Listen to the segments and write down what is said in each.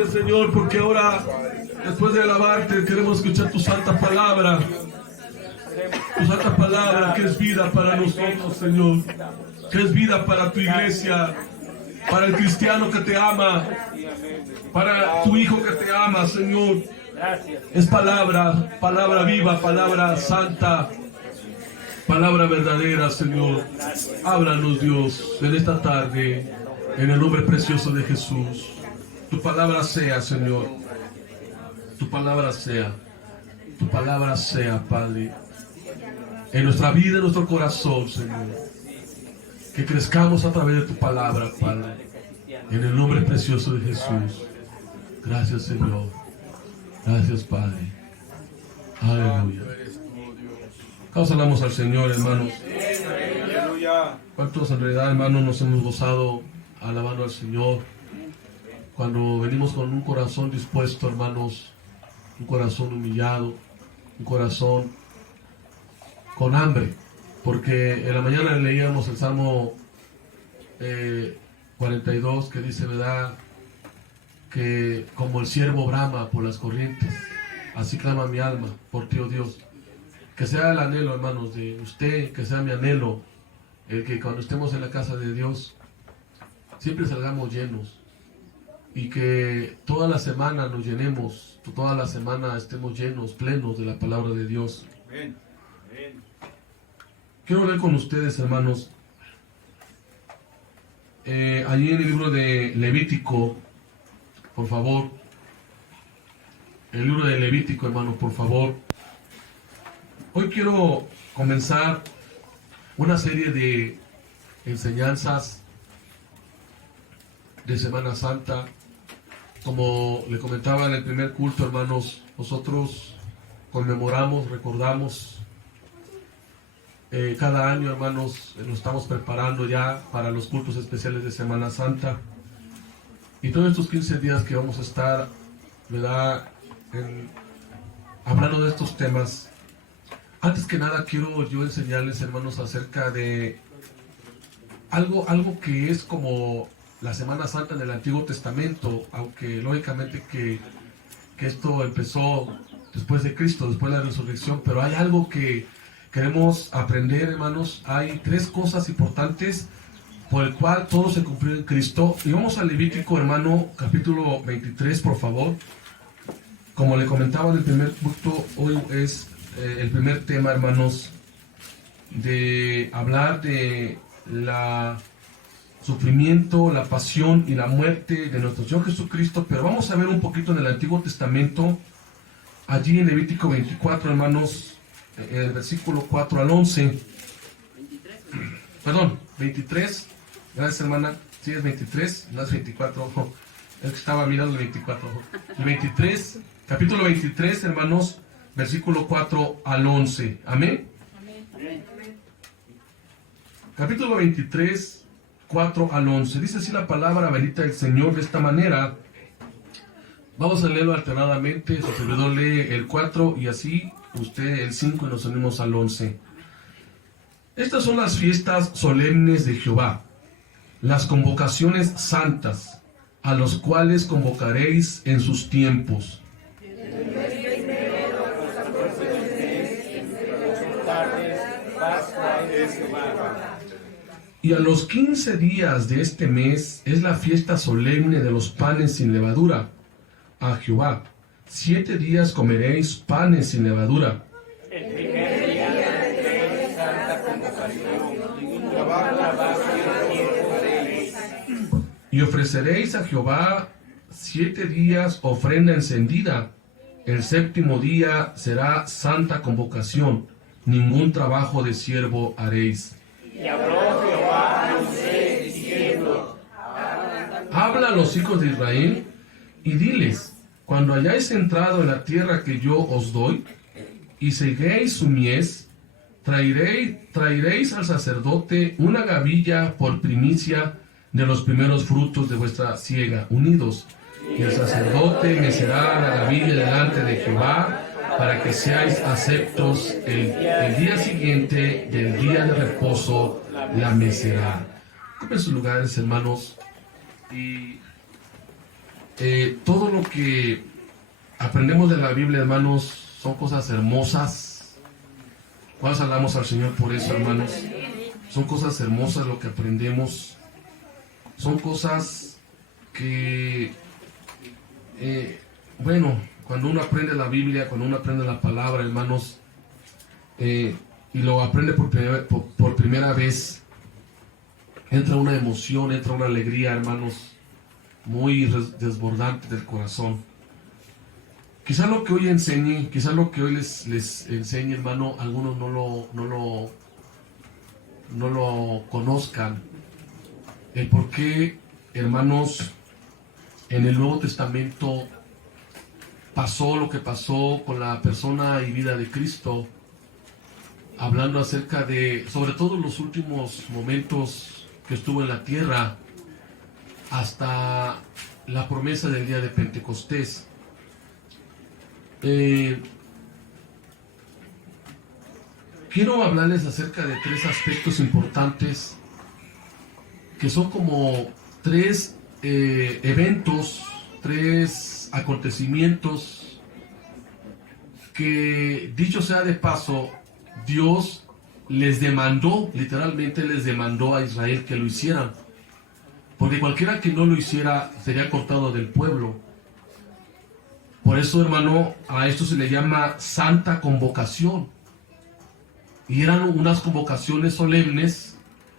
Gracias, Señor, porque ahora, después de alabarte, queremos escuchar tu santa palabra. Tu santa palabra que es vida para nosotros, Señor. Que es vida para tu iglesia, para el cristiano que te ama, para tu hijo que te ama, Señor. Es palabra, palabra viva, palabra santa, palabra verdadera, Señor. Háblanos, Dios, en esta tarde, en el nombre precioso de Jesús. Tu palabra sea, Señor. Tu palabra sea. Tu palabra sea, Padre. En nuestra vida, en nuestro corazón, Señor. Que crezcamos a través de tu palabra, Padre. En el nombre precioso de Jesús. Gracias, Señor. Gracias, Padre. Aleluya. ¿Cuántos hablamos al Señor, hermanos? ¿Cuántos en realidad, hermanos, nos hemos gozado alabando al Señor? Cuando venimos con un corazón dispuesto, hermanos, un corazón humillado, un corazón con hambre, porque en la mañana leíamos el Salmo 42 que dice, ¿verdad?, que como el ciervo brama por las corrientes, así clama mi alma por ti, oh Dios. Que sea el anhelo, hermanos, de usted, que sea mi anhelo, el que cuando estemos en la casa de Dios siempre salgamos llenos, y que toda la semana nos llenemos, toda la semana estemos llenos, plenos de la palabra de Dios. Amén. Quiero ver con ustedes, hermanos, allí en el libro de Levítico, por favor. El libro de Levítico, hermanos, por favor. Hoy quiero comenzar una serie de enseñanzas de Semana Santa. Como le comentaba en el primer culto, hermanos, nosotros conmemoramos, recordamos cada año, hermanos, nos estamos preparando ya para los cultos especiales de Semana Santa. Y todos estos 15 días que vamos a estar, ¿verdad?, hablando de estos temas. Antes que nada quiero yo enseñarles, hermanos, acerca de algo que es como la Semana Santa en el Antiguo Testamento, aunque lógicamente que esto empezó después de Cristo, después de la resurrección, pero hay algo que queremos aprender, hermanos. Hay 3 cosas importantes por el cual todo se cumplió en Cristo. Y vamos a Levítico, hermano, capítulo 23, por favor. Como le comentaba en el primer punto, hoy es el primer tema, hermanos, de hablar de la sufrimiento, la pasión y la muerte de nuestro Señor Jesucristo. Pero vamos a ver un poquito en el Antiguo Testamento, allí en Levítico 24, hermanos, el versículo 4 al 11. Perdón, 23. Gracias, hermana. Sí, es 23, no es 24. Ojo. Es que estaba mirando el 24. Ojo. El 23, capítulo 23, hermanos, versículo 4 al 11. Amén. Amén. Capítulo 23, 4 al 11. Dice así la palabra bendita del Señor de esta manera. Vamos a leerlo alternadamente. Su servidor lee el 4 y así usted el 5 y nos unimos al 11. Estas son las fiestas solemnes de Jehová, las convocaciones santas, a los cuales convocaréis en sus tiempos. Y a los 15 días de este mes es la fiesta solemne de los panes sin levadura a Jehová. 7 días comeréis panes sin levadura. El primer día tendréis santa convocación, y ofreceréis a Jehová 7 días ofrenda encendida. El 7º día será santa convocación. Ningún trabajo de siervo haréis. Y habló Jehová a Moisés diciendo: habla a los hijos de Israel y diles: cuando hayáis entrado en la tierra que yo os doy, y seguéis su mies, traeréis al sacerdote una gavilla por primicia de los primeros frutos de vuestra siega, unidos. Y el sacerdote mecerá la gavilla delante de Jehová, para que seáis aceptos. El día siguiente del día de reposo la mecerá. Ocupen sus lugares, hermanos, y todo lo que aprendemos de la Biblia, hermanos, son cosas hermosas. ¿Cuántos alabamos al Señor por eso, hermanos? Son cosas hermosas lo que aprendemos. Son cosas que, bueno, cuando uno aprende la Biblia, cuando uno aprende la palabra, hermanos, y lo aprende por primera vez, entra una emoción, entra una alegría, hermanos, muy desbordante del corazón. Quizá lo que hoy enseñe, quizá lo que hoy les enseñe, hermano, algunos no lo conozcan. El por qué, hermanos, en el Nuevo Testamento pasó lo que pasó con la persona y vida de Cristo, hablando acerca de, sobre todo los últimos momentos que estuvo en la tierra, hasta la promesa del día de Pentecostés. Quiero hablarles acerca de 3 aspectos importantes que son como 3 eventos, 3 acontecimientos que, dicho sea de paso, Dios les demandó, literalmente les demandó a Israel que lo hicieran, porque cualquiera que no lo hiciera sería cortado del pueblo. Por eso, hermano, a esto se le llama santa convocación. Y eran unas convocaciones solemnes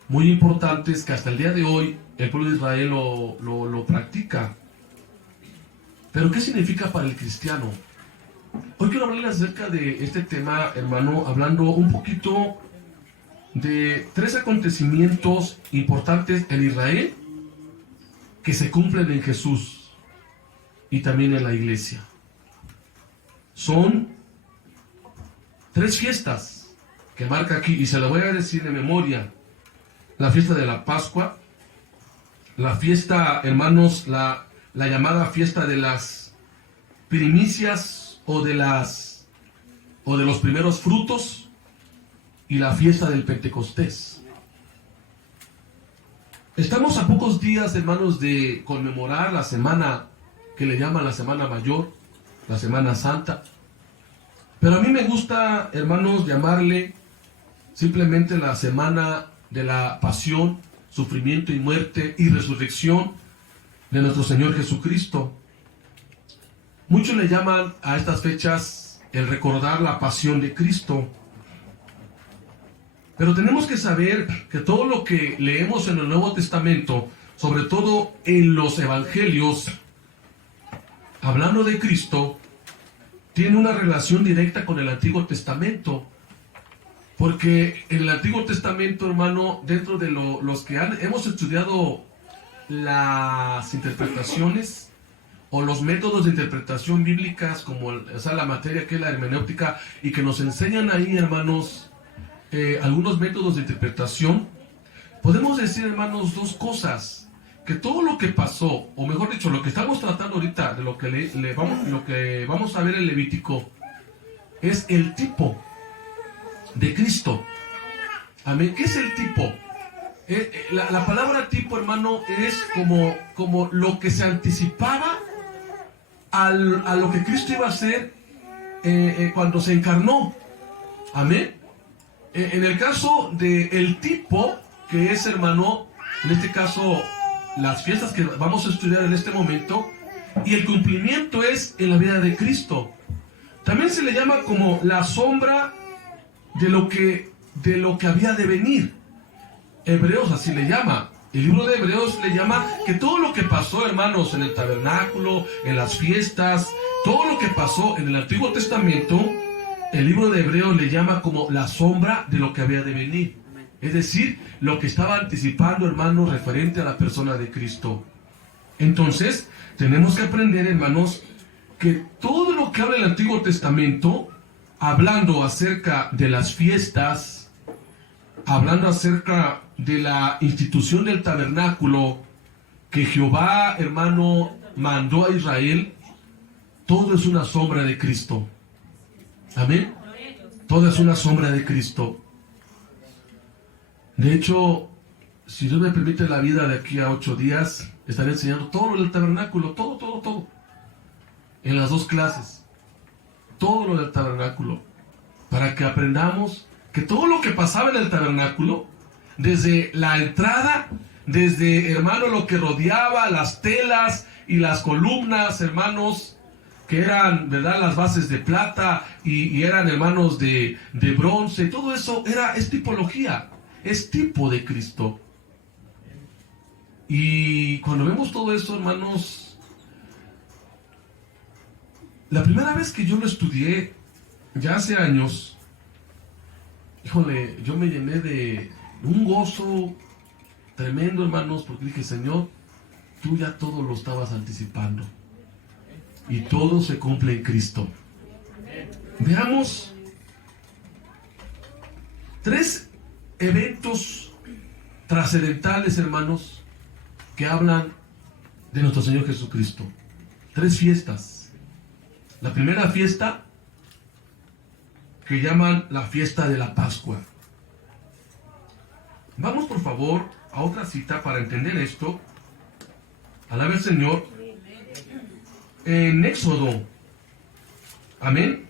muy importantes que hasta el día de hoy el pueblo de Israel lo practica. Pero ¿qué significa para el cristiano? Hoy quiero hablarles acerca de este tema, hermano, hablando un poquito de 3 acontecimientos importantes en Israel que se cumplen en Jesús y también en la iglesia. Son 3 fiestas que marca aquí, y se las voy a decir de memoria. La fiesta de la Pascua, la fiesta, hermanos, la llamada fiesta de las primicias o de los primeros frutos, y la fiesta del Pentecostés. Estamos a pocos días, hermanos, de conmemorar la semana que le llaman la Semana Mayor, la Semana Santa. Pero a mí me gusta, hermanos, llamarle simplemente la Semana de la Pasión, Sufrimiento y Muerte y Resurrección de nuestro Señor Jesucristo. Muchos le llaman a estas fechas el recordar la pasión de Cristo. Pero tenemos que saber que todo lo que leemos en el Nuevo Testamento, sobre todo en los Evangelios, hablando de Cristo, tiene una relación directa con el Antiguo Testamento. Porque en el Antiguo Testamento, hermano, dentro de los que hemos estudiado las interpretaciones o los métodos de interpretación bíblicas, como la materia que es la hermenéutica, y que nos enseñan ahí, hermanos, algunos métodos de interpretación, podemos decir, hermanos, 2 cosas. Que todo lo que pasó, o mejor dicho, lo que estamos tratando ahorita, de lo que vamos a ver en Levítico, es el tipo de Cristo. Amén. ¿Qué es el tipo? La palabra tipo, hermano, es como lo que se anticipaba a lo que Cristo iba a hacer cuando se encarnó. Amén. En el caso del tipo, que es, hermano, en este caso, las fiestas que vamos a estudiar en este momento, y el cumplimiento es en la vida de Cristo. También se le llama como la sombra de lo que había de venir. Hebreos así le llama. El libro de Hebreos le llama que todo lo que pasó, hermanos, en el tabernáculo, en las fiestas, todo lo que pasó en el Antiguo Testamento, el libro de Hebreos le llama como la sombra de lo que había de venir. Es decir, lo que estaba anticipando, hermanos, referente a la persona de Cristo. Entonces, tenemos que aprender, hermanos, que todo lo que habla el Antiguo Testamento, hablando acerca de las fiestas, hablando acerca de la institución del tabernáculo que Jehová, hermano, mandó a Israel, todo es una sombra de Cristo. Amén. Todo es una sombra de Cristo. De hecho, si Dios me permite la vida de aquí a 8 días, Estaré enseñando todo lo del tabernáculo, todo. En las 2 clases. Todo lo del tabernáculo. Para que aprendamos que todo lo que pasaba en el tabernáculo, desde la entrada, desde, hermano, lo que rodeaba, las telas y las columnas, hermanos, que eran, ¿verdad?, las bases de plata y eran, hermanos, de bronce. Todo eso es tipología, es tipo de Cristo. Y cuando vemos todo eso, hermanos, la primera vez que yo lo estudié, ya hace años, híjole, yo me llené de un gozo tremendo, hermanos, porque dije, Señor, tú ya todo lo estabas anticipando. Y todo se cumple en Cristo. Veamos 3 eventos trascendentales, hermanos, que hablan de nuestro Señor Jesucristo. 3 fiestas. La primera fiesta, que llaman la fiesta de la Pascua. Vamos, por favor, a otra cita para entender esto. Alabe al Señor. En Éxodo. Amén.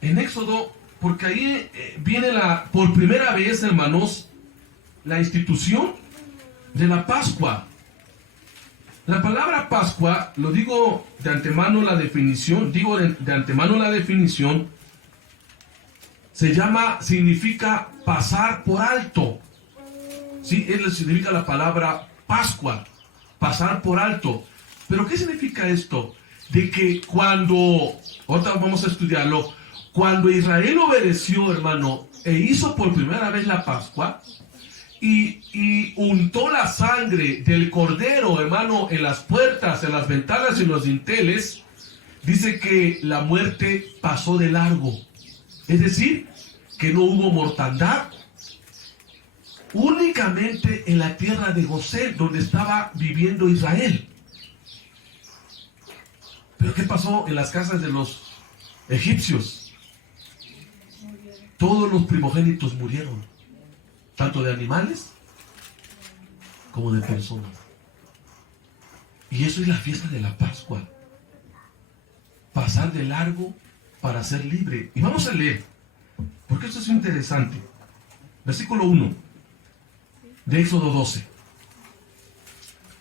En Éxodo, porque ahí viene por primera vez, hermanos, la institución de la Pascua. La palabra Pascua, lo digo de antemano la definición, significa pasar por alto. Sí, significa la palabra Pascua, pasar por alto. ¿Pero qué significa esto? De que ahorita vamos a estudiarlo, cuando Israel obedeció, hermano, e hizo por primera vez la Pascua, y untó la sangre del cordero, hermano, en las puertas, en las ventanas y en los dinteles, dice que la muerte pasó de largo. Es decir, que no hubo mortandad, únicamente en la tierra de Gosén, donde estaba viviendo Israel. ¿Pero qué pasó en las casas de los egipcios? Todos los primogénitos murieron, tanto de animales como de personas. Y eso es la fiesta de la Pascua. Pasar de largo para ser libre. Y vamos a leer, porque esto es interesante. Versículo 1 de Éxodo 12.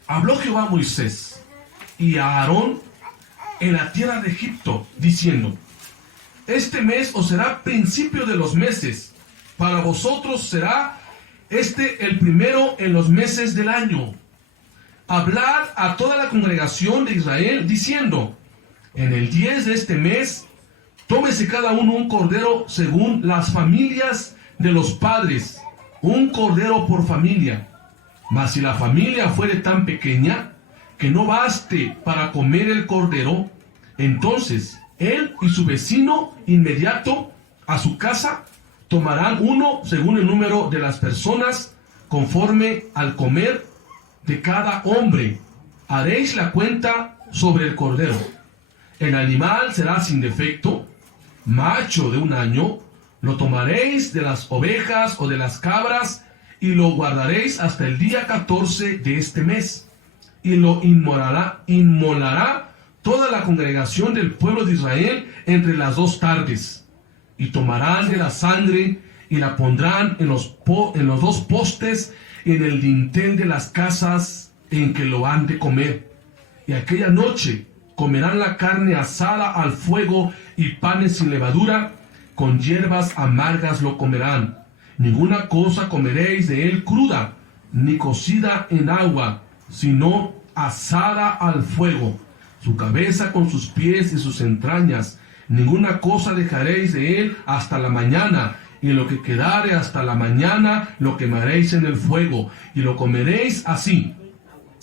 Habló Jehová a Moisés y a Aarón en la tierra de Egipto, diciendo: este mes os será principio de los meses, para vosotros será el primero en los meses del año. Hablad a toda la congregación de Israel, diciendo: en el 10 de este mes, tómese cada uno un cordero según las familias de los padres, un cordero por familia. Mas si la familia fuere tan pequeña que no baste para comer el cordero, entonces él y su vecino inmediato a su casa tomarán uno según el número de las personas, conforme al comer de cada hombre. Haréis la cuenta sobre el cordero. El animal será sin defecto, macho de 1 año. Lo tomaréis de las ovejas o de las cabras y lo guardaréis hasta el día 14 de este mes. Y lo inmolará toda la congregación del pueblo de Israel entre las 2 tardes. Y tomarán de la sangre y la pondrán en los 2 postes en el dintel de las casas en que lo han de comer. Y aquella noche comerán la carne asada al fuego y panes sin levadura, con hierbas amargas lo comerán. Ninguna cosa comeréis de él cruda, ni cocida en agua, sino asada al fuego. Su cabeza con sus pies y sus entrañas. Ninguna cosa dejaréis de él hasta la mañana, y lo que quedare hasta la mañana lo quemaréis en el fuego, y lo comeréis así,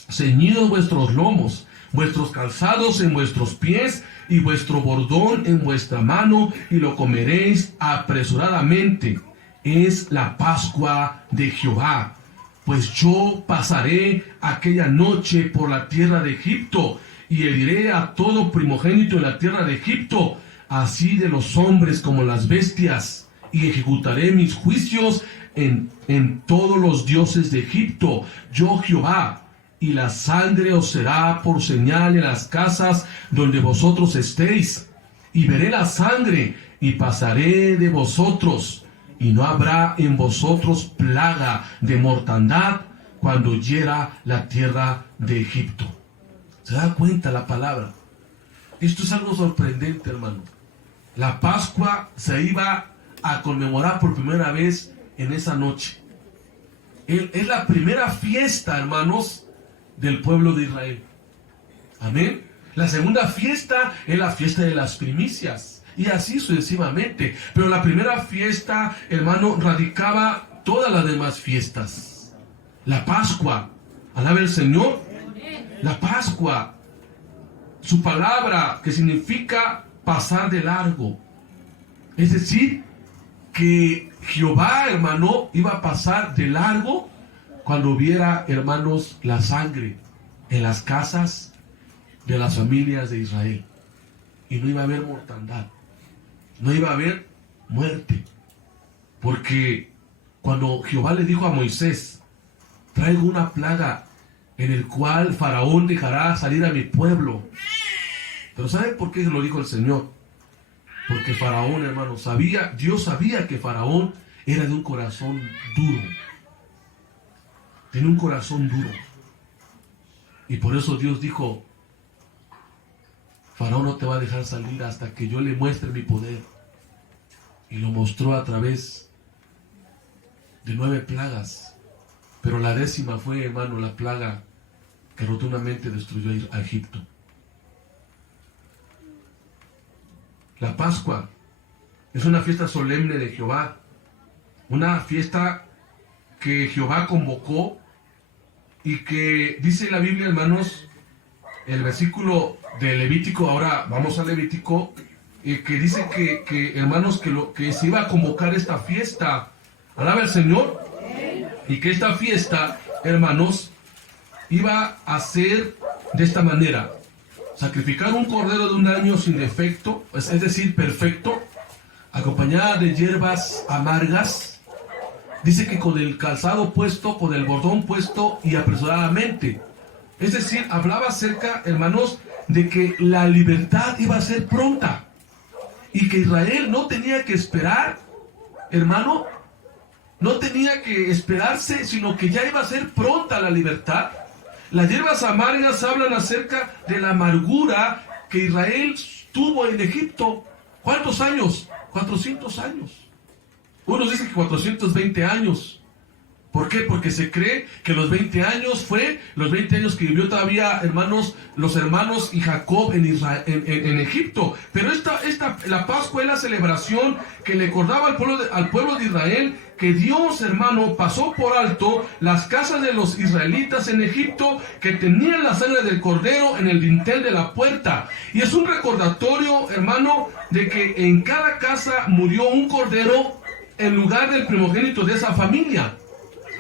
ceñidos vuestros lomos, vuestros calzados en vuestros pies, y vuestro bordón en vuestra mano, y lo comeréis apresuradamente. Es la Pascua de Jehová. Pues yo pasaré aquella noche por la tierra de Egipto, y heriré a todo primogénito en la tierra de Egipto, así de los hombres como las bestias, y ejecutaré mis juicios en todos los dioses de Egipto, yo Jehová. y la sangre os será por señal en las casas donde vosotros estéis. Y veré la sangre y pasaré de vosotros, y no habrá en vosotros plaga de mortandad cuando hiera la tierra de Egipto. ¿Se da cuenta la palabra? Esto es algo sorprendente, hermano. La Pascua se iba a conmemorar por primera vez en esa noche. Es la primera fiesta, hermanos, del pueblo de Israel. Amén. La segunda fiesta es la fiesta de las primicias. Y así sucesivamente. Pero la primera fiesta, hermano, radicaba todas las demás fiestas. La Pascua. Alaba el Señor. La Pascua. Su palabra, que significa pasar de largo. Es decir, que Jehová, hermano, iba a pasar de largo cuando viera, hermanos, la sangre en las casas de las familias de Israel. Y no iba a haber mortandad, no iba a haber muerte. Porque cuando Jehová le dijo a Moisés, traigo una plaga en el cual Faraón dejará salir a mi pueblo. Pero ¿sabe por qué se lo dijo el Señor? Porque Faraón, hermano, Dios sabía que Faraón era de un corazón duro. Tiene un corazón duro. Y por eso Dios dijo, Faraón no te va a dejar salir hasta que yo le muestre mi poder. Y lo mostró a través de 9 plagas. Pero la 10ª fue, hermano, la plaga que rotundamente destruyó a Egipto. La Pascua es una fiesta solemne de Jehová. Una fiesta que Jehová convocó y que dice la Biblia, hermanos, el versículo de Levítico, ahora vamos a Levítico, que dice que hermanos, que se iba a convocar esta fiesta. Alaba al Señor. Y que esta fiesta, hermanos, iba a ser de esta manera: sacrificar un cordero de 1 año sin defecto, es decir, perfecto, acompañada de hierbas amargas. Dice que con el calzado puesto, con el bordón puesto y apresuradamente. Es decir, hablaba acerca, hermanos, de que la libertad iba a ser pronta. Y que Israel no tenía que esperar, hermano, no tenía que esperarse, sino que ya iba a ser pronta la libertad. Las hierbas amargas hablan acerca de la amargura que Israel tuvo en Egipto. ¿Cuántos años? 400 años. Unos dicen que 420 años. ¿Por qué? Porque se cree que los 20 años que vivió todavía, hermanos, los hermanos y Jacob en Egipto. Pero la Pascua es la celebración que le acordaba al pueblo de Israel que Dios, hermano, pasó por alto las casas de los israelitas en Egipto que tenían la sangre del cordero en el dintel de la puerta. Y es un recordatorio, hermano, de que en cada casa murió un cordero en lugar del primogénito de esa familia.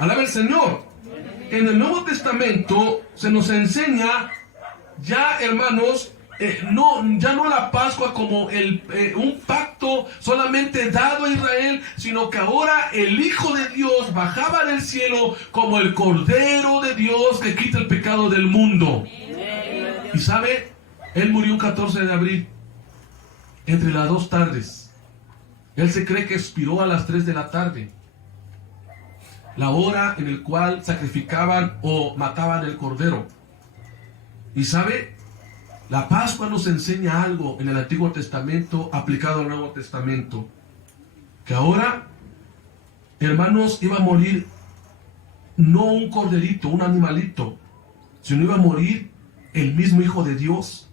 Alaba el Señor. En el Nuevo Testamento se nos enseña ya, hermanos, ya no la Pascua como un pacto solamente dado a Israel, sino que ahora el Hijo de Dios bajaba del cielo como el Cordero de Dios que quita el pecado del mundo. Y sabe, Él murió un 14 de abril, entre las 2 tardes. Él se cree que expiró a las 3 de la tarde. La hora en la cual sacrificaban o mataban el cordero. Y sabe, la Pascua nos enseña algo en el Antiguo Testamento aplicado al Nuevo Testamento. Que ahora, hermanos, iba a morir no un corderito, un animalito, sino iba a morir el mismo Hijo de Dios,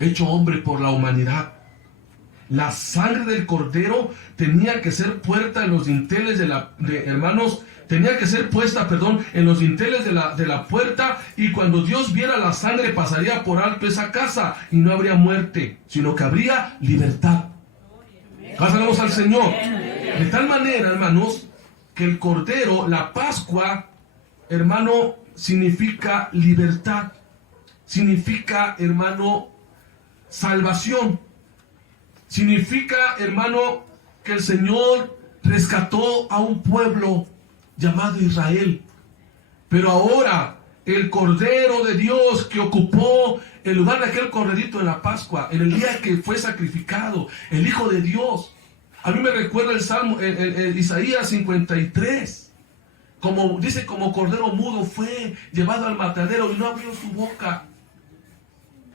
hecho hombre por la humanidad. La sangre del cordero tenía que ser puesta en los dinteles tenía que ser puesta, en los dinteles de la puerta, y cuando Dios viera la sangre pasaría por alto esa casa y no habría muerte, sino que habría libertad. Alabamos al Señor. De tal manera, hermanos, que el cordero, la Pascua, hermano, significa libertad, significa, hermano, salvación. Significa, hermano, que el Señor rescató a un pueblo llamado Israel. Pero ahora el Cordero de Dios que ocupó el lugar de aquel corderito en la Pascua, en el día que fue sacrificado, el Hijo de Dios. A mí me recuerda el Salmo, Isaías 53. Como dice, como cordero mudo fue llevado al matadero y no abrió su boca.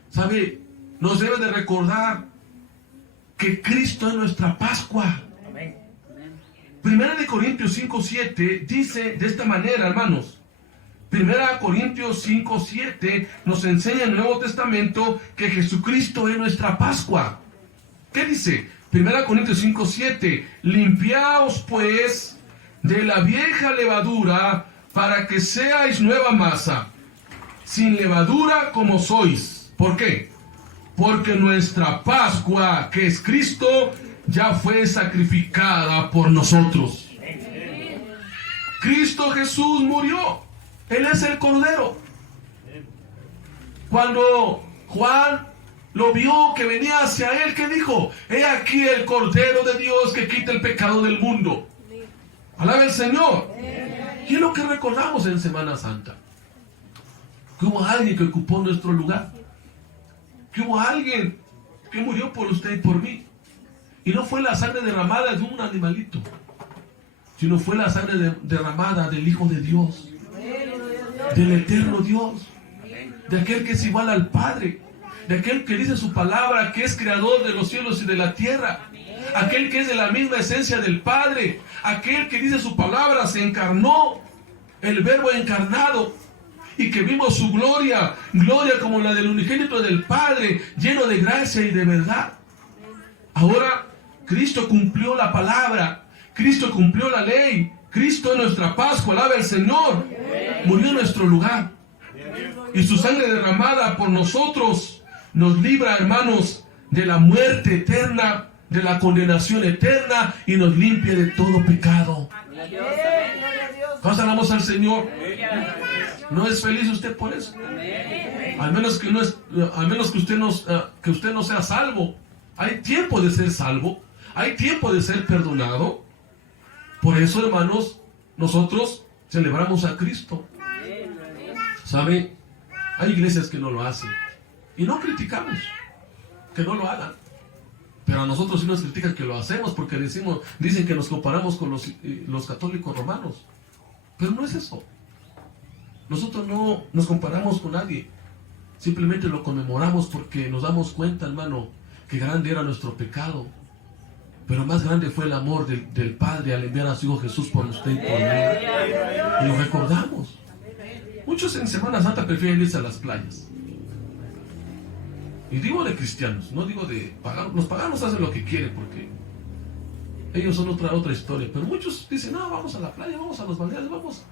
¿Sabe? Nos debe de recordar que Cristo es nuestra Pascua. Primera de Corintios 5:7 dice de esta manera, hermanos. Primera de Corintios 5:7 nos enseña en el Nuevo Testamento que Jesucristo es nuestra Pascua. ¿Qué dice? Primera de Corintios 5:7: limpiaos pues de la vieja levadura para que seáis nueva masa, sin levadura como sois. ¿Por qué? Porque nuestra Pascua, que es Cristo, ya fue sacrificada por nosotros. Cristo Jesús murió. Él es el Cordero. Cuando Juan lo vio que venía hacia él, ¿qué dijo? He aquí el Cordero de Dios que quita el pecado del mundo. Alaba el Señor. ¿Qué es lo que recordamos en Semana Santa? Que hubo alguien que ocupó nuestro lugar. Que hubo alguien que murió por usted y por mí. Y no fue la sangre derramada de un animalito, sino fue la sangre derramada del Hijo de Dios, del eterno Dios, de aquel que es igual al Padre, de aquel que dice su palabra, que es creador de los cielos y de la tierra, aquel que es de la misma esencia del Padre, aquel que dice su palabra se encarnó, el Verbo encarnado, y que vimos su gloria, gloria como la del unigénito del Padre, lleno de gracia y de verdad. Ahora Cristo cumplió la palabra, Cristo cumplió la ley, Cristo es nuestra Pascua, alaba el Señor, murió en nuestro lugar, y su sangre derramada por nosotros nos libra, hermanos, de la muerte eterna, de la condenación eterna, y nos limpia de todo pecado. ¿Cuántos alabamos al Señor? ¿No es feliz usted por eso? Al menos que usted no sea salvo. Hay tiempo de ser salvo, hay tiempo de ser perdonado. Por eso, hermanos, nosotros celebramos a Cristo. ¿Sabe? Hay iglesias que no lo hacen y no criticamos que no lo hagan, pero a nosotros sí nos critican que lo hacemos porque dicen que nos comparamos con los católicos romanos, pero no es eso. Nosotros no nos comparamos con nadie, simplemente lo conmemoramos porque nos damos cuenta, hermano, que grande era nuestro pecado, pero más grande fue el amor del Padre al enviar a su Hijo Jesús por usted y por mí, y lo recordamos. Muchos en Semana Santa prefieren irse a las playas, y digo de cristianos, no digo de paganos. Los paganos hacen lo que quieren porque ellos son otra historia, pero muchos dicen, no, vamos a la playa, vamos a los balnearios, vamos.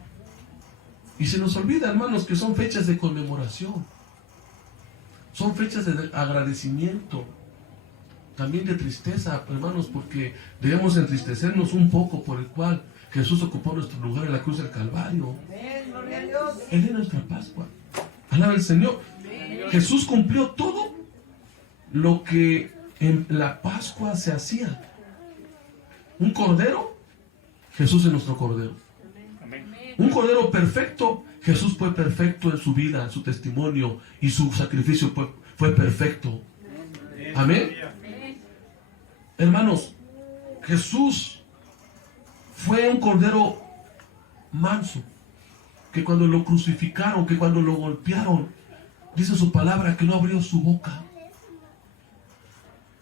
Y se nos olvida, hermanos, que son fechas de conmemoración, son fechas de agradecimiento, también de tristeza, hermanos, porque debemos entristecernos un poco por el cual Jesús ocupó nuestro lugar en la cruz del Calvario. Él es nuestra Pascua. Alaba el Señor. Jesús cumplió todo lo que en la Pascua se hacía. Un cordero, Jesús es nuestro cordero. Un cordero perfecto, Jesús fue perfecto en su vida, en su testimonio, y su sacrificio fue perfecto. Amén. Hermanos, Jesús fue un cordero manso, que cuando lo crucificaron, que cuando lo golpearon, dice su palabra que no abrió su boca.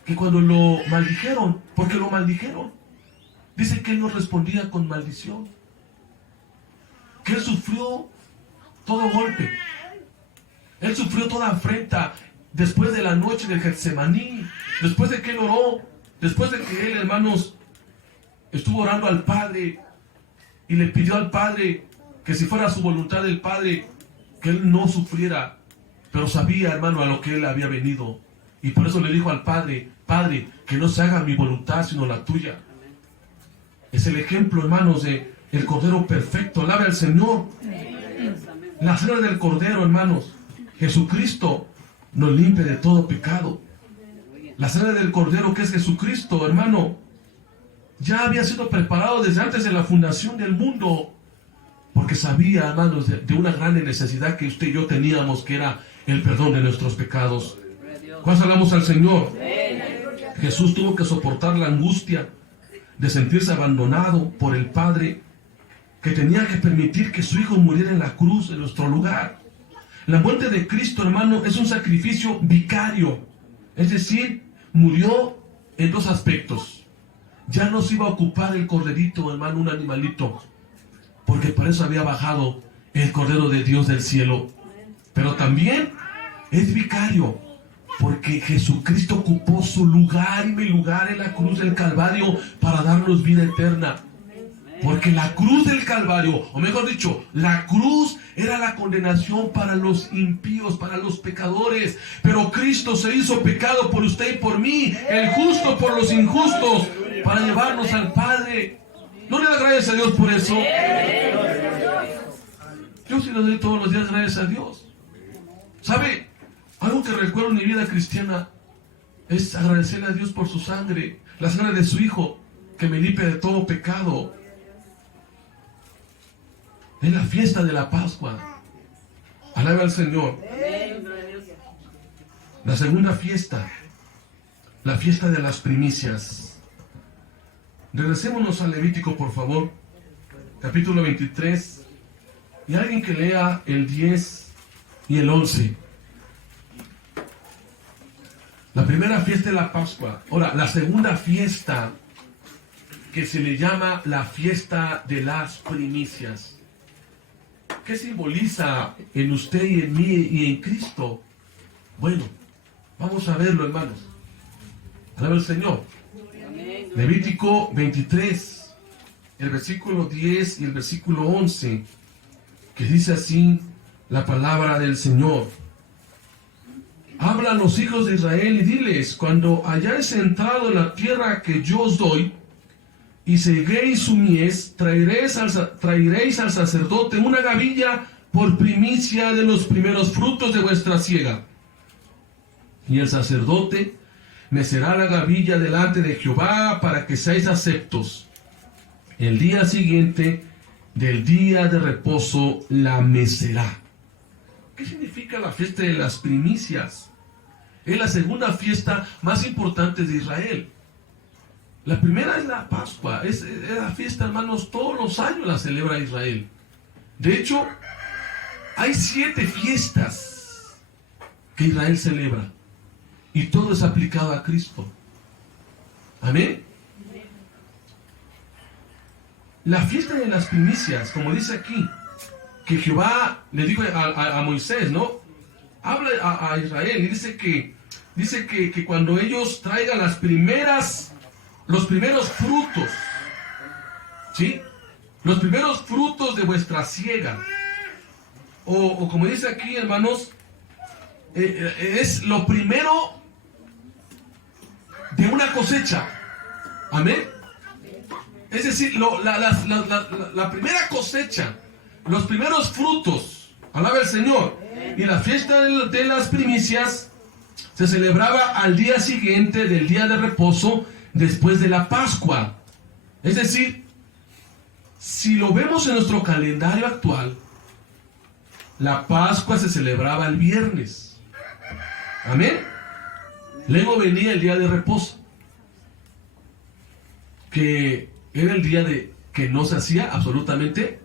Que cuando lo maldijeron, porque lo maldijeron, dice que él no respondía con maldición. Que él sufrió todo golpe. Él sufrió toda afrenta después de la noche del Getsemaní, después de que él oró, después de que él, hermanos, estuvo orando al Padre y le pidió al Padre que si fuera su voluntad del Padre, que él no sufriera, pero sabía, hermano, a lo que él había venido. Y por eso le dijo al Padre, Padre, que no se haga mi voluntad sino la tuya. Es el ejemplo, hermanos, de el Cordero perfecto. Alabe al Señor. La sangre del Cordero, hermanos, Jesucristo nos limpia de todo pecado. La sangre del Cordero, que es Jesucristo, hermano, ya había sido preparado desde antes de la fundación del mundo. porque sabía, hermanos, de una gran necesidad que usted y yo teníamos, que era el perdón de nuestros pecados. ¿Cuántos hablamos al Señor? Jesús tuvo que soportar la angustia de sentirse abandonado por el Padre, que tenía que permitir que su Hijo muriera en la cruz en nuestro lugar. La muerte de Cristo, hermano, es un sacrificio vicario. Es decir, murió en dos aspectos. Ya no se iba a ocupar el corderito, hermano, un animalito, porque para eso había bajado el Cordero de Dios del cielo. Pero también es vicario, porque Jesucristo ocupó su lugar y mi lugar en la cruz del Calvario para darnos vida eterna. Porque la cruz del Calvario, o mejor dicho, la cruz era la condenación para los impíos, para los pecadores. Pero Cristo se hizo pecado por usted y por mí, el justo por los injustos, para llevarnos al Padre. ¿No le da gracias a Dios por eso? Yo sí le doy todos los días gracias a Dios. ¿Sabe? Algo que recuerdo en mi vida cristiana es agradecerle a Dios por su sangre, la sangre de su Hijo, que me limpia de todo pecado. Es la fiesta de la Pascua. Alaba al Señor. La segunda fiesta, la fiesta de las primicias. Regresémonos al Levítico, por favor, capítulo 23, y alguien que lea el 10 y el 11. La primera fiesta de la Pascua. Ahora, la segunda fiesta, que se le llama la fiesta de las primicias. ¿Qué simboliza en usted y en mí y en Cristo? Bueno, vamos a verlo, hermanos. Alaba al Señor. Levítico 23, el versículo 10 y el versículo 11, que dice así la palabra del Señor. Habla a los hijos de Israel y diles: cuando hayáis entrado en la tierra que yo os doy, y seguéis su mies, traeréis al sacerdote una gavilla por primicia de los primeros frutos de vuestra siega. Y el sacerdote mecerá la gavilla delante de Jehová para que seáis aceptos. El día siguiente del día de reposo la mecerá. ¿Qué significa la fiesta de las primicias? Es la segunda fiesta más importante de Israel. La primera es la Pascua, es la fiesta, hermanos, todos los años la celebra Israel. De hecho, hay 7 fiestas que Israel celebra, y todo es aplicado a Cristo. Amén. La fiesta de las primicias, como dice aquí, que Jehová le dijo a Moisés, ¿no? Habla a Israel y dice que cuando ellos traigan los primeros frutos, ¿sí? Los primeros frutos de vuestra siega. O como dice aquí, hermanos, es lo primero de una cosecha. Amén. Es decir, la primera cosecha, los primeros frutos. Alaba el Señor. Y la fiesta de las primicias se celebraba al día siguiente del día de reposo, después de la Pascua. Es decir, si lo vemos en nuestro calendario actual, la Pascua se celebraba el viernes. Amén. Luego venía el día de reposo, que era el día de que no se hacía absolutamente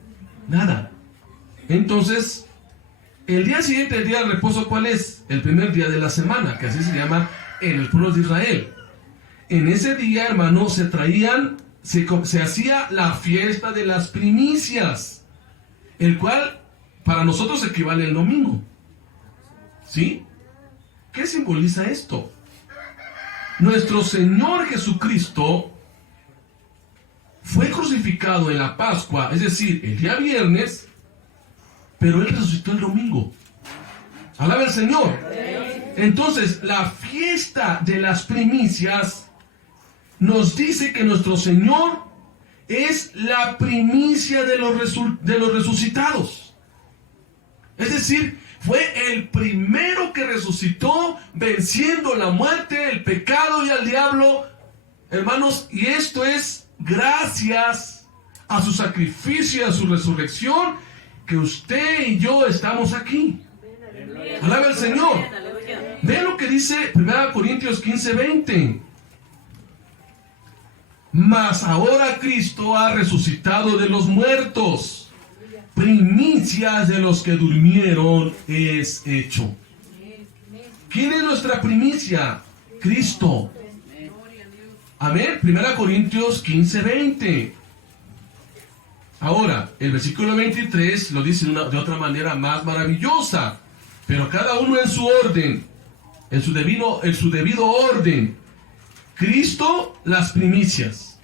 nada. Entonces, el día siguiente del día de reposo, ¿cuál es? El primer día de la semana, que así se llama en el pueblo de Israel. En ese día, hermano, se hacía la fiesta de las primicias, el cual para nosotros equivale al domingo. ¿Sí? ¿Qué simboliza esto? Nuestro Señor Jesucristo fue crucificado en la Pascua, es decir, el día viernes, pero Él resucitó el domingo. Alaba al Señor. Entonces, la fiesta de las primicias nos dice que nuestro Señor es la primicia de los resucitados. Es decir, fue el primero que resucitó, venciendo la muerte, el pecado y al diablo. Hermanos, y esto es gracias a su sacrificio, a su resurrección, que usted y yo estamos aquí. Alaba al Señor. Vean lo que dice 1 Corintios 15:20. Mas ahora Cristo ha resucitado de los muertos, primicias de los que durmieron es hecho. ¿Quién es nuestra primicia? Cristo. Amén. 1 Corintios 15:20. Ahora, el versículo 23 lo dice de otra manera más maravillosa. Pero cada uno en su orden, en su debido orden. Cristo, las primicias.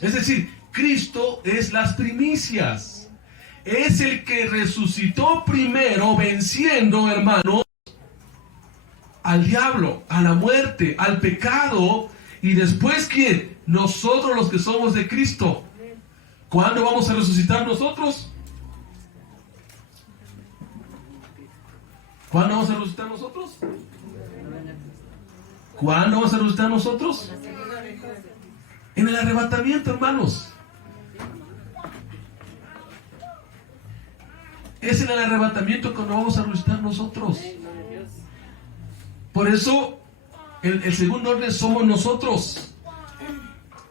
Es decir, Cristo es las primicias. Es el que resucitó primero, venciendo, hermanos, al diablo, a la muerte, al pecado. Y después, ¿quién? Nosotros, los que somos de Cristo. ¿Cuándo vamos a resucitar nosotros? ¿Cuándo vamos a resucitar nosotros? ¿Cuándo vamos a resucitar nosotros? En el arrebatamiento, hermanos. Es en el arrebatamiento cuando vamos a resucitar nosotros. Por eso, el segundo orden somos nosotros.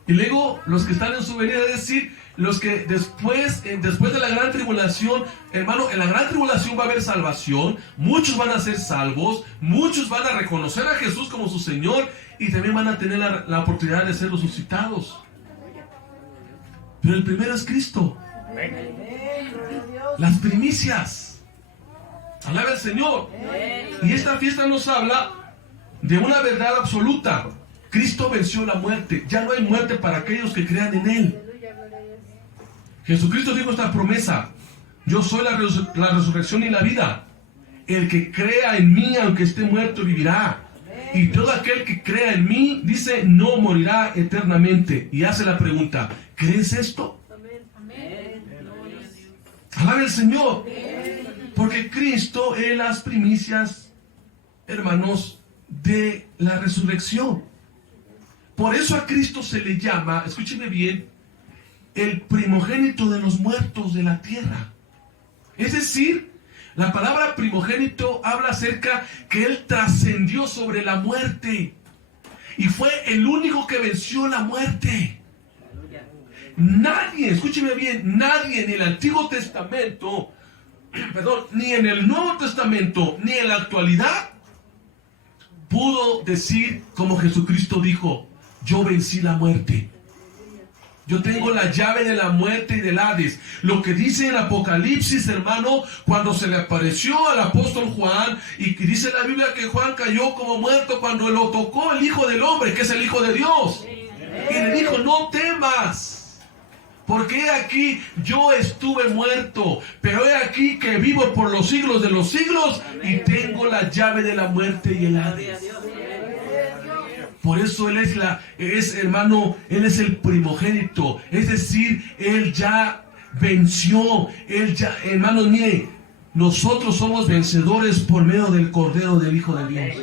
Y luego, los que están en su venida, es decir, los que después de la gran tribulación, hermano, en la gran tribulación va a haber salvación, muchos van a ser salvos, muchos van a reconocer a Jesús como su Señor y también van a tener la oportunidad de ser resucitados. Pero el primero es Cristo. Las primicias. Alaba al Señor. Y esta fiesta nos habla de una verdad absoluta. Cristo venció la muerte. Ya no hay muerte para aquellos que crean en Él. Jesucristo dijo esta promesa: yo soy la resurrección y la vida. El que crea en mí, aunque esté muerto, vivirá. Y todo aquel que crea en mí, dice, no morirá eternamente. Y hace la pregunta: ¿crees esto? Alabe al Señor. Porque Cristo es las primicias, hermanos, de la resurrección. Por eso a Cristo se le llama, escúcheme bien, el primogénito de los muertos de la tierra. Es decir, la palabra primogénito habla acerca que Él trascendió sobre la muerte y fue el único que venció la muerte. Nadie, escúcheme bien, nadie en el Antiguo Testamento, ni en el Nuevo Testamento, ni en la actualidad, pudo decir como Jesucristo dijo: yo vencí la muerte. Yo tengo la llave de la muerte y del Hades. Lo que dice en Apocalipsis, hermano, cuando se le apareció al apóstol Juan, y dice la Biblia que Juan cayó como muerto cuando lo tocó el Hijo del Hombre, que es el Hijo de Dios. Y le dijo: no temas, porque he aquí yo estuve muerto, pero he aquí que vivo por los siglos de los siglos y tengo la llave de la muerte y el Hades. Por eso Él hermano, Él es el primogénito. Es decir, Él ya venció. Él ya, hermanos, mire, nosotros somos vencedores por medio del Cordero del Hijo de Dios.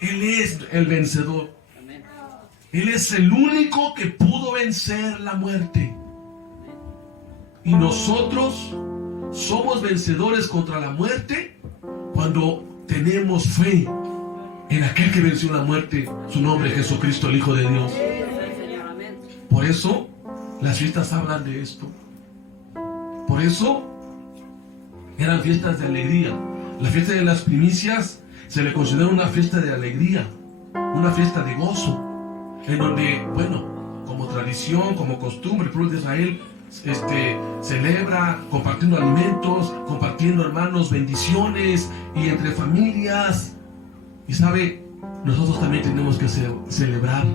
Él es el vencedor. Él es el único que pudo vencer la muerte. Y nosotros somos vencedores contra la muerte cuando tenemos fe en aquel que venció la muerte, su nombre Jesucristo, el Hijo de Dios. Por eso las fiestas hablan de esto. Por eso eran fiestas de alegría. La fiesta de las primicias se le considera una fiesta de alegría, una fiesta de gozo, en donde, bueno, como tradición, como costumbre, el pueblo de Israel celebra compartiendo alimentos, compartiendo, hermanos, bendiciones, y entre familias. Y sabe, nosotros también tenemos que celebrar,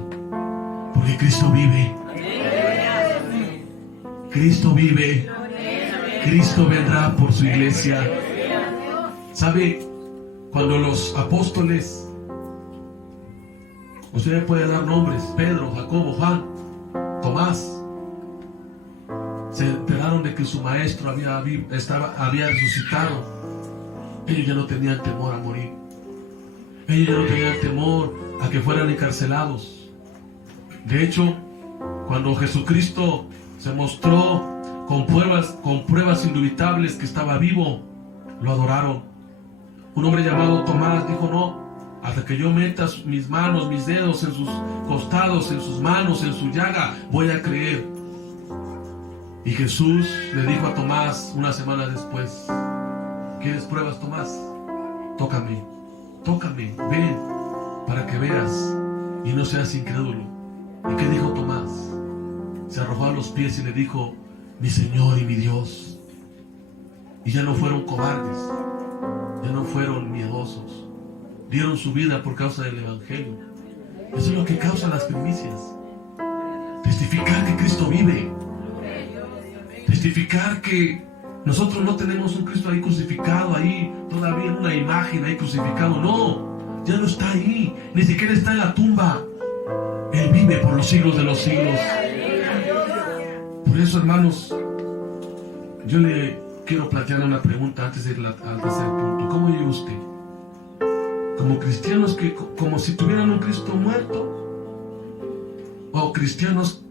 porque Cristo vive. Cristo vive. Cristo vendrá por su iglesia. ¿Sabe? Cuando los apóstoles, usted puede dar nombres: Pedro, Jacobo, Juan, Tomás, se enteraron de que su maestro había resucitado. Ellos ya no tenían temor a morir. Ellos ya no tenían temor a que fueran encarcelados. De hecho, Cuando Jesucristo se mostró con pruebas indubitables que estaba vivo, lo adoraron. Un hombre llamado Tomás dijo: no, hasta que yo meta mis manos, mis dedos en sus costados, en sus manos, en su llaga, voy a creer. Y Jesús le dijo a Tomás una semana después: ¿quieres pruebas, Tomás? Tócame, ven, para que veas y no seas incrédulo. ¿Y qué dijo Tomás? Se arrojó a los pies y le dijo: mi Señor y mi Dios. Y ya no fueron cobardes, ya no fueron miedosos, dieron su vida por causa del Evangelio. Eso es lo que causa las primicias. Testificar que Cristo vive, testificar que nosotros no tenemos un Cristo ahí crucificado, ahí todavía en una imagen ahí crucificado. No, ya no está ahí, ni siquiera está en la tumba. Él vive por los siglos de los siglos. Por eso, hermanos, yo le quiero plantear una pregunta antes de ir al tercer punto. ¿Cómo vive usted? ¿Como cristianos como si tuvieran un Cristo muerto? ¿O cristianos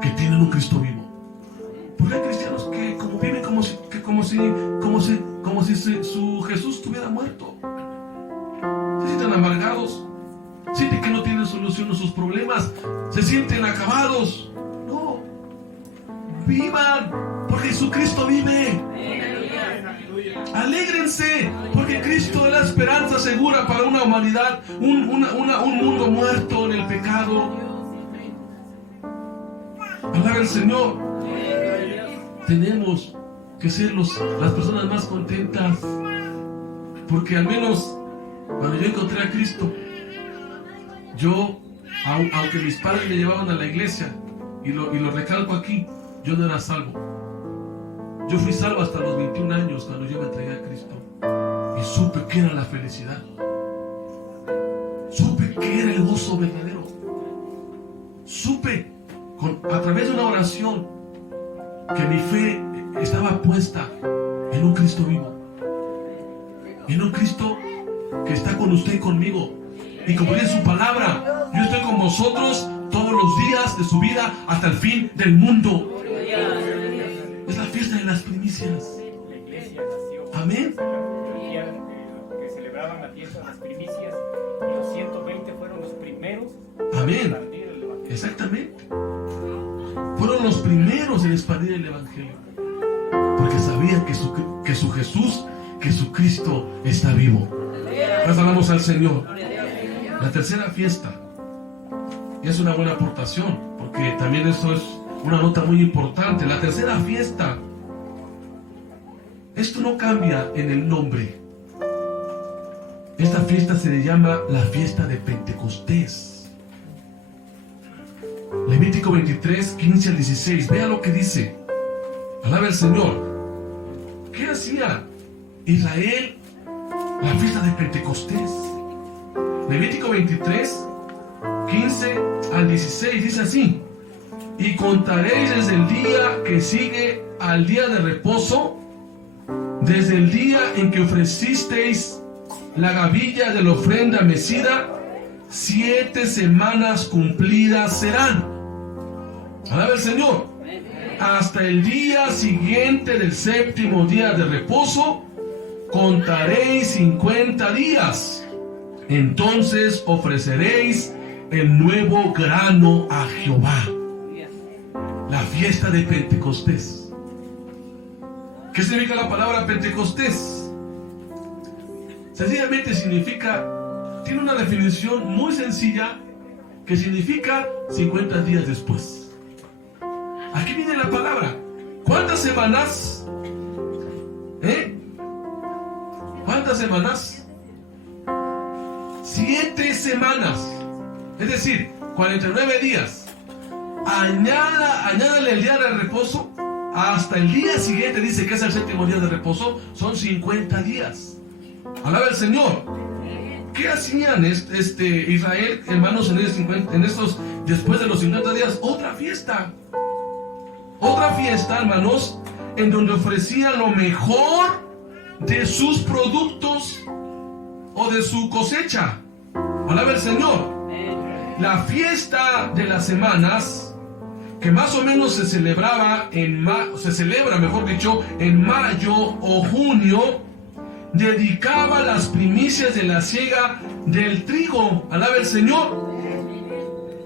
que tienen un Cristo vivo? Porque hay cristianos que viven como si su Jesús estuviera muerto. Se sienten amargados, sienten que no tienen solución a sus problemas, se sienten acabados. No, vivan, porque Jesucristo vive. Alégrense, porque Cristo es la esperanza segura para una humanidad, un mundo muerto en el pecado. Alaben al Señor. Tenemos que ser las personas más contentas, porque al menos cuando yo encontré a Cristo, aunque mis padres me llevaban a la iglesia, y lo recalco aquí, yo no era salvo. Yo fui salvo hasta los 21 años cuando yo me entregué a Cristo, y supe que era la felicidad, supe que era el gozo verdadero, supe a través de una oración que mi fe estaba puesta en un Cristo vivo, en un Cristo que está con usted y conmigo. Y como dice su palabra, yo estoy con vosotros todos los días de su vida hasta el fin del mundo. Es la fiesta de las primicias. La iglesia nació. Amén. El día que celebraban la fiesta de las primicias, y los 120 fueron los primeros. Amén. Exactamente. Fueron los primeros en expandir el Evangelio, porque sabían que su Jesús, que su Cristo está vivo. Alabamos al Señor. La tercera fiesta, y es una buena aportación, porque también esto es una nota muy importante. La tercera fiesta, esto no cambia en el nombre. Esta fiesta se le llama la fiesta de Pentecostés. Levítico 23, 15 al 16. Vea lo que dice. Alabe al Señor. ¿Qué hacía Israel la fiesta de Pentecostés? Levítico 23, 15 al 16 dice así: y contaréis desde el día que sigue al día de reposo, desde el día en que ofrecisteis la gavilla de la ofrenda mecida, 7 semanas cumplidas serán. Alabe al Señor. Hasta el día siguiente del séptimo día de reposo, contaréis 50 días. Entonces ofreceréis el nuevo grano a Jehová. La fiesta de Pentecostés. ¿Qué significa la palabra Pentecostés? Sencillamente tiene una definición muy sencilla, que significa 50 días después. Aquí viene la palabra. ¿Cuántas semanas? ¿Cuántas semanas? 7 semanas. Es decir, 49 días. Añádale el día de reposo. Hasta el día siguiente, dice que es el séptimo día de reposo. Son 50 días. Alaba al Señor. ¿Qué hacían Israel, hermanos, en estos, después de los 50 días? Otra fiesta. Otra fiesta, hermanos, en donde ofrecían lo mejor de sus productos o de su cosecha. Alaba al Señor. La fiesta de las semanas que más o menos se celebra, mejor dicho, en mayo o junio, dedicaba las primicias de la siega del trigo. Alaba el Señor.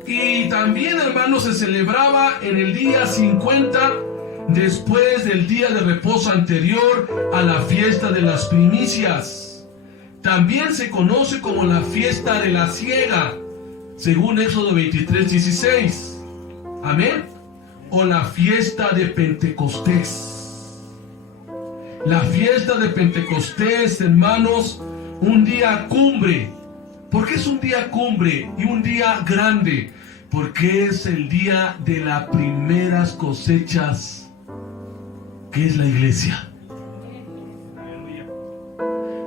Y también, hermanos, se celebraba en el día 50 después del día de reposo anterior a la fiesta de las primicias. También se conoce como la fiesta de la siega, según Éxodo 23:16. Amén. O la fiesta de Pentecostés. La fiesta de Pentecostés, hermanos, un día cumbre. ¿Por qué es un día cumbre y un día grande? Porque es el día de las primeras cosechas, que es la iglesia.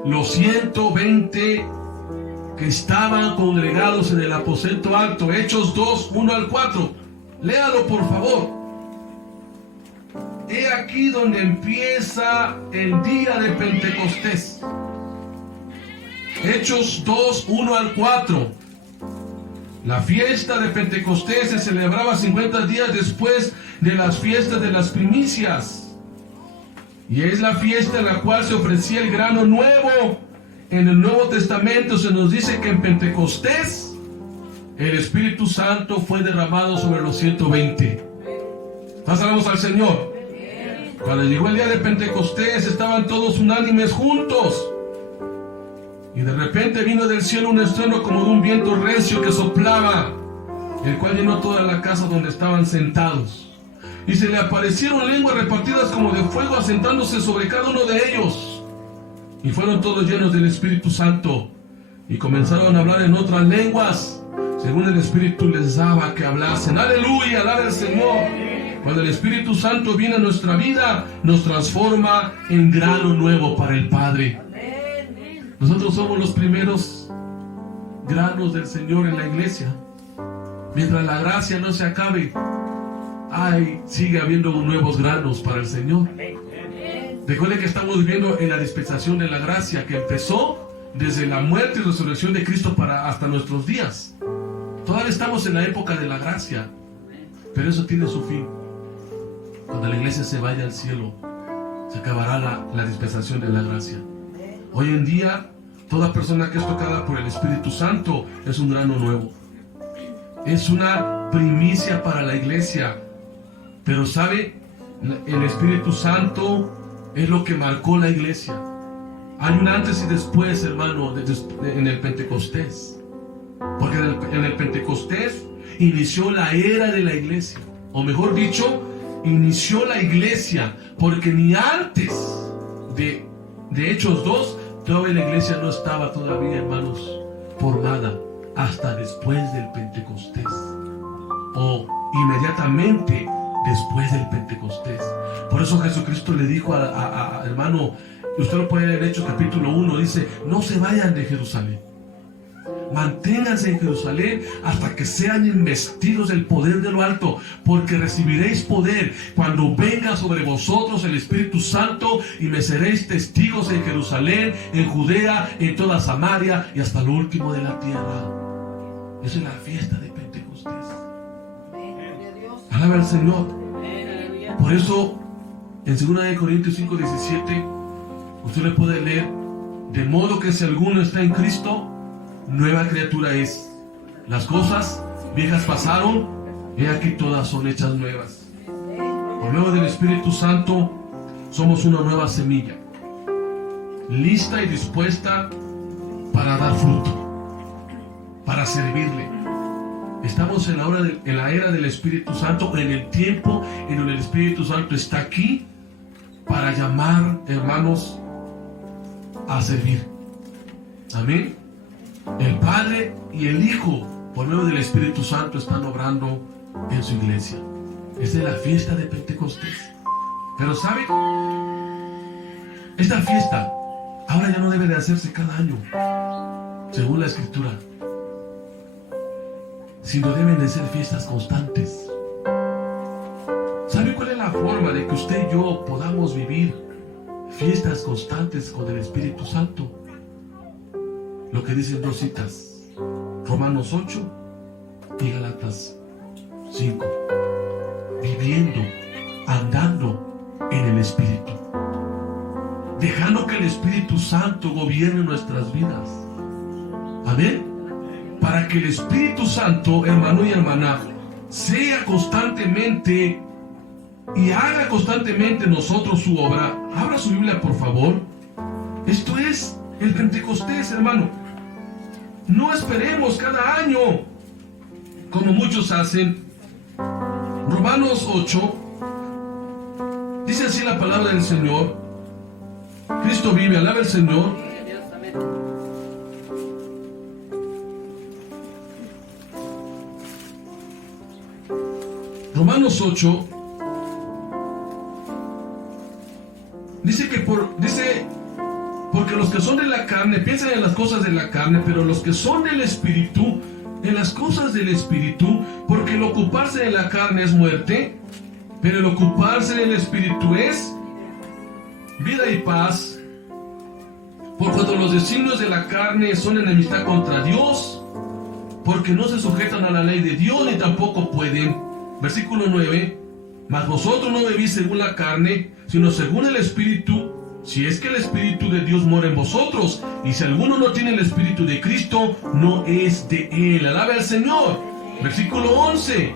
Los 120 que estaban congregados en el aposento alto, Hechos 2, 1 al 4. Léalo, por favor. He aquí donde empieza el día de Pentecostés. Hechos 2, 1 al 4. La fiesta de Pentecostés se celebraba 50 días después de las fiestas de las primicias. Y es la fiesta en la cual se ofrecía el grano nuevo. En el Nuevo Testamento se nos dice que en Pentecostés el Espíritu Santo fue derramado sobre los 120. Pasamos al Señor. Cuando llegó el día de Pentecostés, estaban todos unánimes juntos. Y de repente vino del cielo un estruendo como de un viento recio que soplaba, el cual llenó toda la casa donde estaban sentados. Y se le aparecieron lenguas repartidas como de fuego, asentándose sobre cada uno de ellos. Y fueron todos llenos del Espíritu Santo. Y comenzaron a hablar en otras lenguas, según el Espíritu les daba que hablasen. ¡Aleluya! ¡Alaba al Señor! Cuando el Espíritu Santo viene a nuestra vida, nos transforma en grano nuevo para el Padre. Nosotros somos los primeros granos del Señor en la iglesia. Mientras la gracia no se acabe, sigue habiendo nuevos granos para el Señor. Recuerden que estamos viviendo en la dispensación de la gracia, que empezó desde la muerte y resurrección de Cristo hasta nuestros días. Todavía estamos en la época de la gracia, pero eso tiene su fin. Cuando la iglesia se vaya al cielo, se acabará la dispensación de la gracia. Hoy en día, toda persona que es tocada por el Espíritu Santo es un grano nuevo. Es una primicia para la iglesia. Pero ¿sabe? El Espíritu Santo es lo que marcó la iglesia. Hay un antes y después, hermano, en el Pentecostés. Porque en el Pentecostés inició la era de la iglesia. O mejor dicho, inició la iglesia. Porque ni antes de Hechos 2, todavía la iglesia no estaba todavía, hermanos, formada. Hasta después del Pentecostés. O inmediatamente después del Pentecostés. Por eso Jesucristo le dijo a hermano, usted lo puede leer en Hechos capítulo 1, dice, no se vayan de Jerusalén. Manténganse en Jerusalén hasta que sean investidos del poder de lo alto, porque recibiréis poder cuando venga sobre vosotros el Espíritu Santo, y me seréis testigos en Jerusalén, en Judea, en toda Samaria y hasta lo último de la tierra. Esa es la fiesta de Pentecostés. Alaba al Señor. Por eso en 2 Corintios 5:17 usted le puede leer, de modo que si alguno está en Cristo, nueva criatura es. Las cosas viejas pasaron, he aquí todas son hechas nuevas. Por medio del Espíritu Santo somos una nueva semilla, lista y dispuesta para dar fruto, para servirle. Estamos en la era del Espíritu Santo, en el tiempo en donde el Espíritu Santo está aquí para llamar, hermanos, a servir. Amén. El Padre y el Hijo, por medio del Espíritu Santo, están obrando en su iglesia. Esta es la fiesta de Pentecostés. Pero ¿sabe? Esta fiesta ahora ya no debe de hacerse cada año, según la Escritura, sino deben de ser fiestas constantes. ¿Sabe cuál es la forma de que usted y yo podamos vivir fiestas constantes con el Espíritu Santo? Lo que dicen dos citas, Romanos 8 y Gálatas 5. viviendo, andando en el Espíritu, dejando que el Espíritu Santo gobierne nuestras vidas. Amén. Para que el Espíritu Santo, hermano y hermana, sea constantemente y haga constantemente en nosotros su obra. Abra su Biblia, por favor. Esto es el Pentecostés, hermano. No esperemos cada año, como muchos hacen. Romanos 8, dice así la palabra del Señor. Cristo vive, alaba al Señor. Romanos 8 dice porque los que son de la carne piensan en las cosas de la carne, pero los que son del Espíritu en las cosas del Espíritu, porque el ocuparse de la carne es muerte, pero el ocuparse del Espíritu es vida y paz. Por cuanto los designios de la carne son enemistad contra Dios, porque no se sujetan a la ley de Dios ni tampoco pueden. Versículo 9: mas vosotros no vivís según la carne, sino según el Espíritu, si es que el Espíritu de Dios mora en vosotros. Y si alguno no tiene el Espíritu de Cristo, no es de él. Alabe al Señor. Versículo 11: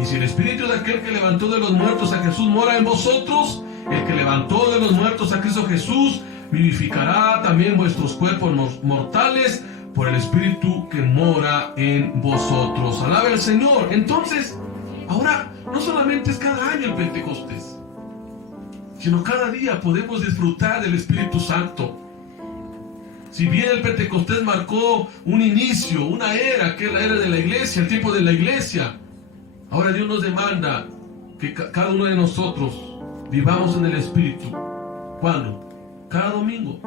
y si el Espíritu de aquel que levantó de los muertos a Jesús mora en vosotros, el que levantó de los muertos a Cristo Jesús vivificará también vuestros cuerpos mortales por el Espíritu que mora en vosotros. Alabe al Señor. Entonces, ahora no solamente es cada año el Pentecostés, sino cada día podemos disfrutar del Espíritu Santo. Si bien el Pentecostés marcó un inicio, una era, que es la era de la iglesia, el tiempo de la iglesia, ahora Dios nos demanda que cada uno de nosotros vivamos en el Espíritu. ¿Cuándo? Cada domingo,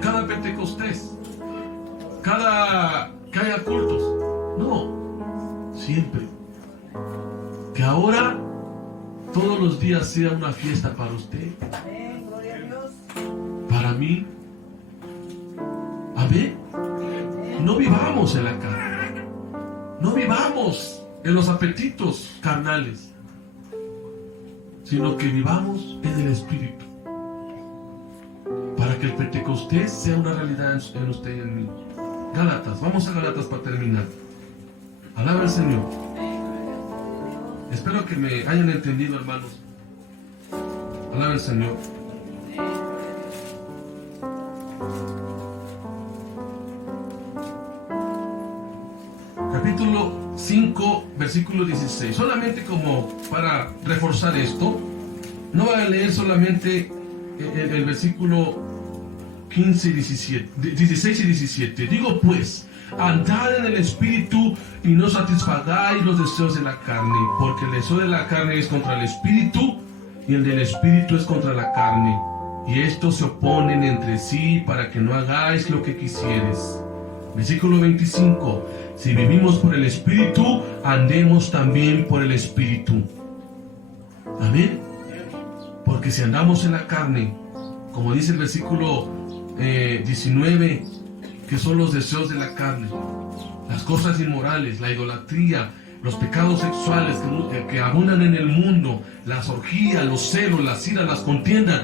cada Pentecostés, cada que haya cultos. No, siempre. Que ahora todos los días sea una fiesta para usted, para mí. Amén. No vivamos en la carne, no vivamos en los apetitos carnales, sino que vivamos en el Espíritu, para que el Pentecostés sea una realidad en usted y en mí. Gálatas, vamos a Gálatas para terminar. Alaba al Señor. Espero que me hayan entendido, hermanos. Alaba al Señor. Capítulo 5, versículo 16. Solamente como para reforzar esto, no voy a leer solamente el versículo 15 y 17, 16 y 17. Digo pues, andad en el Espíritu y no satisfagáis los deseos de la carne, porque el deseo de la carne es contra el Espíritu y el del Espíritu es contra la carne, y estos se oponen entre sí para que no hagáis lo que quisieres. Versículo 25: si vivimos por el Espíritu, andemos también por el Espíritu. Amén. Porque si andamos en la carne, como dice el versículo 19, que son los deseos de la carne, las cosas inmorales, la idolatría, los pecados sexuales que abundan en el mundo, las orgías, los celos, las iras, las contiendas,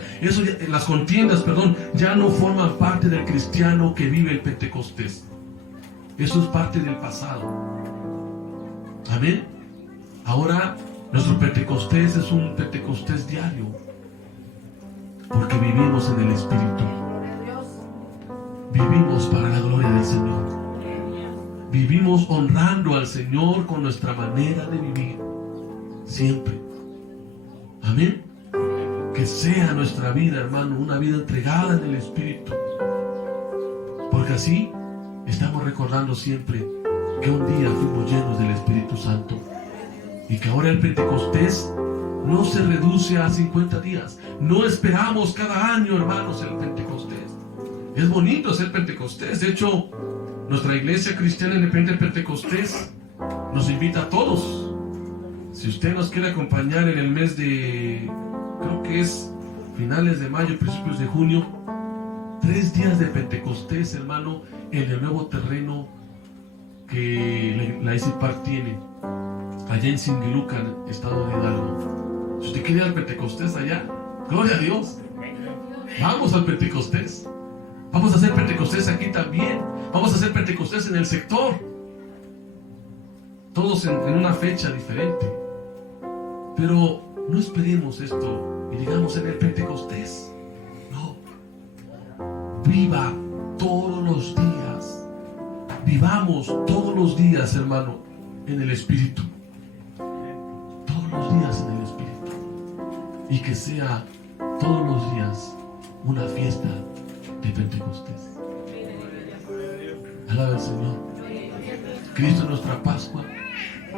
ya no forman parte del cristiano que vive el Pentecostés. Eso es parte del pasado. Amén. Ahora nuestro Pentecostés es un Pentecostés diario, porque vivimos en el Espíritu. Vivimos para la gloria del Señor. Vivimos honrando al Señor con nuestra manera de vivir, siempre. Amén. Que sea nuestra vida, hermano, una vida entregada en el Espíritu, porque así estamos recordando siempre que un día fuimos llenos del Espíritu Santo, y que ahora el Pentecostés no se reduce a 50 días. No esperamos cada año, hermanos, el Pentecostés. Es bonito ser Pentecostés. De hecho, nuestra iglesia cristiana independiente del Pentecostés nos invita a todos. Si usted nos quiere acompañar en el mes de, creo que es finales de mayo, principios de junio, 3 días de Pentecostés, hermano, en el nuevo terreno que la ICIPAR tiene, allá en Singilucan, estado de Hidalgo. usted quiere ir al Pentecostés allá, gloria a Dios. Vamos al Pentecostés. Vamos a hacer Pentecostés aquí también. Vamos a hacer Pentecostés en el sector. Todos en una fecha diferente. Pero no esperemos esto y digamos en el Pentecostés. No. Viva todos los días. Vivamos todos los días, hermano, en el Espíritu. Todos los días en el Espíritu. Y que sea todos los días una fiesta de Pentecostés. Alaba al Señor. Cristo es nuestra Pascua.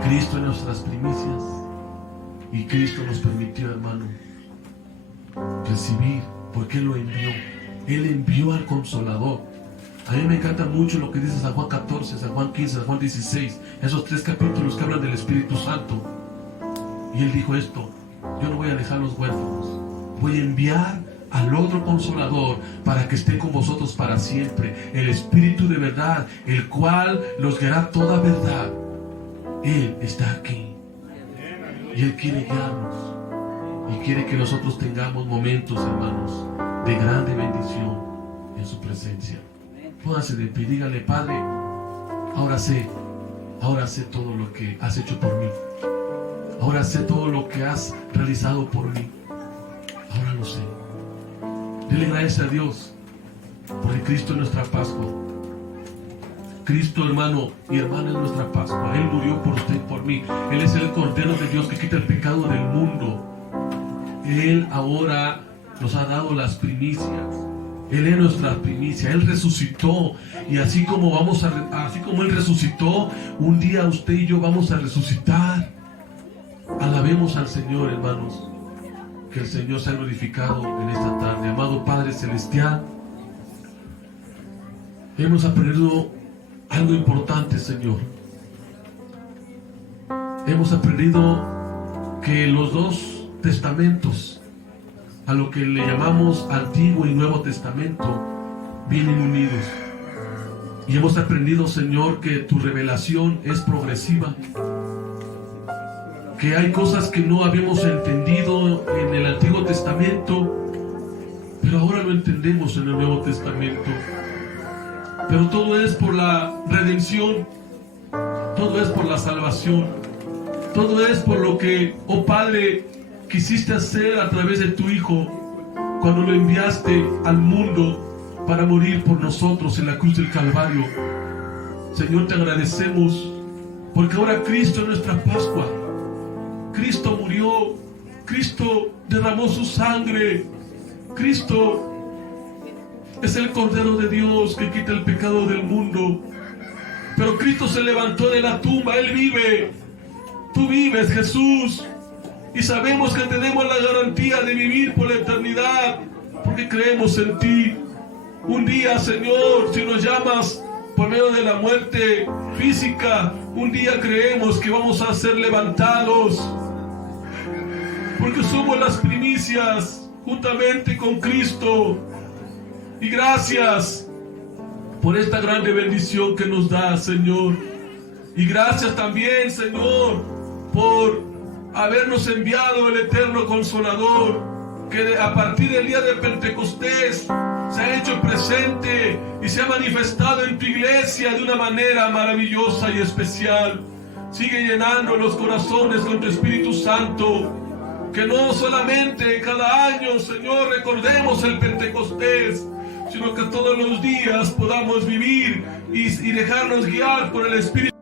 Cristo es nuestras primicias. Y Cristo nos permitió, hermano, recibir, porque Él lo envió. Él envió al Consolador. A mí me encanta mucho lo que dice San Juan 14, San Juan 15, San Juan 16. Esos 3 capítulos que hablan del Espíritu Santo. Y Él dijo esto: yo no voy a dejar los huérfanos. Voy a enviar al otro Consolador para que esté con vosotros para siempre. El Espíritu de verdad, el cual los guiará toda verdad. Él está aquí. Y Él quiere guiarnos. Y quiere que nosotros tengamos momentos, hermanos, de grande bendición en su presencia. Póngase de pie, dígale: Padre, ahora sé todo lo que has hecho por mí. Ahora sé todo lo que has realizado por mí. Ahora lo sé. Dele gracias a Dios, porque Cristo es nuestra Pascua. Cristo, hermano y hermana, es nuestra Pascua. Él murió por usted y por mí. Él es el Cordero de Dios que quita el pecado del mundo. Él ahora nos ha dado las primicias. Él es nuestra primicia. Él resucitó. Y así como Él resucitó, un día usted y yo vamos a resucitar. Alabemos al Señor, hermanos. Que el Señor sea glorificado en esta tarde. Amado Padre Celestial, hemos aprendido algo importante, Señor. Hemos aprendido que los 2 testamentos, a lo que le llamamos Antiguo y Nuevo Testamento, vienen unidos. Y hemos aprendido, Señor, que tu revelación es progresiva. Que hay cosas que no habíamos entendido en el Antiguo Testamento, pero ahora lo entendemos en el Nuevo Testamento. Pero todo es por la redención, todo es por la salvación, todo es por lo que, oh Padre, quisiste hacer a través de tu Hijo cuando lo enviaste al mundo para morir por nosotros en la cruz del Calvario. Señor, te agradecemos porque ahora Cristo es nuestra Pascua. Cristo murió, Cristo derramó su sangre, Cristo es el Cordero de Dios que quita el pecado del mundo. Pero Cristo se levantó de la tumba, Él vive, tú vives, Jesús, y sabemos que tenemos la garantía de vivir por la eternidad, porque creemos en ti. Un día, Señor, si nos llamas por medio de la muerte física, un día creemos que vamos a ser levantados, porque somos las primicias juntamente con Cristo. Y gracias por esta grande bendición que nos da, Señor. Y gracias también, Señor, por habernos enviado el eterno Consolador, que a partir del día de Pentecostés se ha hecho presente y se ha manifestado en tu iglesia de una manera maravillosa y especial. Sigue llenando los corazones con tu Espíritu Santo, que no solamente cada año, Señor, recordemos el Pentecostés, sino que todos los días podamos vivir y dejarnos guiar por el Espíritu